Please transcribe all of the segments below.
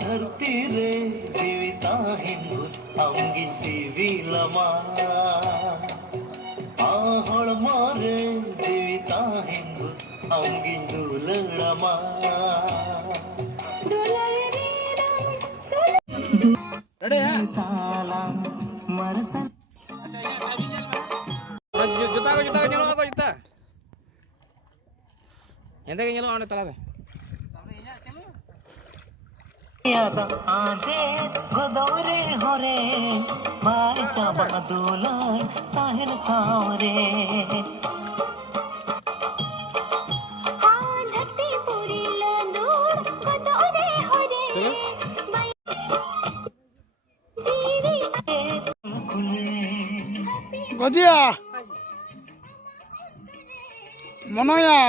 धरती रे जीविता हिंदू अंगी जीविलमा आहळ मारे जीविता हिंदू अंगी दुलळमा रेडी है ताला मरसल अच्छा ये timing nyala juta ko nyalo ako juta ente ko nyalo ane tala re याद आधे गोदोरे होरे बारिशा बदुला ताहिर सावरे धरती पूरी लंदूर गोदोरे होरे जीवी गजिया मनया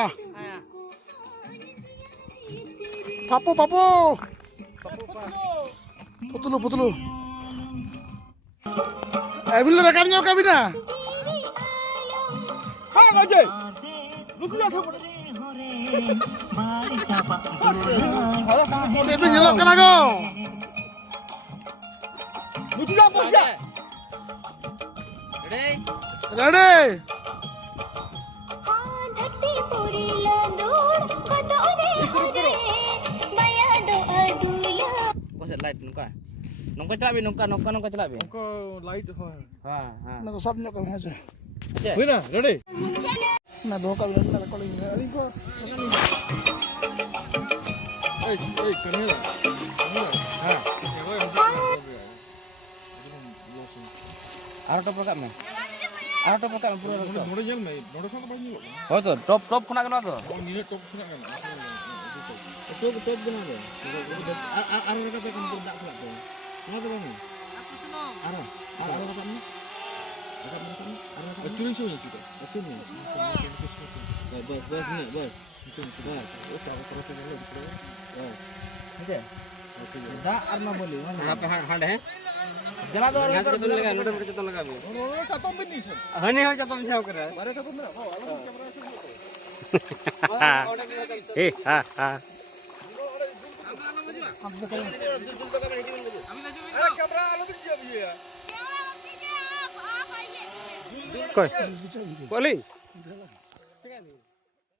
पापू पापू putulu putulu bilu rekamnya kami na ha gaje lucu ya sama siapa nyelok kan aku lucu ya bos ya ready धरती पूरी लंदूर गोदोरे होरे माया दो अदुला bos light nungka celabi nungka celabi ko light ho ha ha na ko sabnya kami aja wina ready na do ka na recording ani ko kamera ha aro top rakam me aro top rakam pura node nyel mai node khana bai nyelo oh to top khona kena to nile top khana kan top guna de aro kata kan budak selak to ngapa to bang aku senang aro rakam ni Betul sih kita. Betul ni. Bos ni bos. Betul sudah. Oh tahu terus dulu betul. Oh. Oke. Oke. Dah arna boleh. Berapa hand hai? Jala do hand to lega note पर चतो लगा मैं. रो चातम भी नहीं छन हने हो चतो छाव कर. बारे तो ना ओ अलग कैमरा से ए हा हा. अरे कैमरा अलग भी दिया Koi. Paling.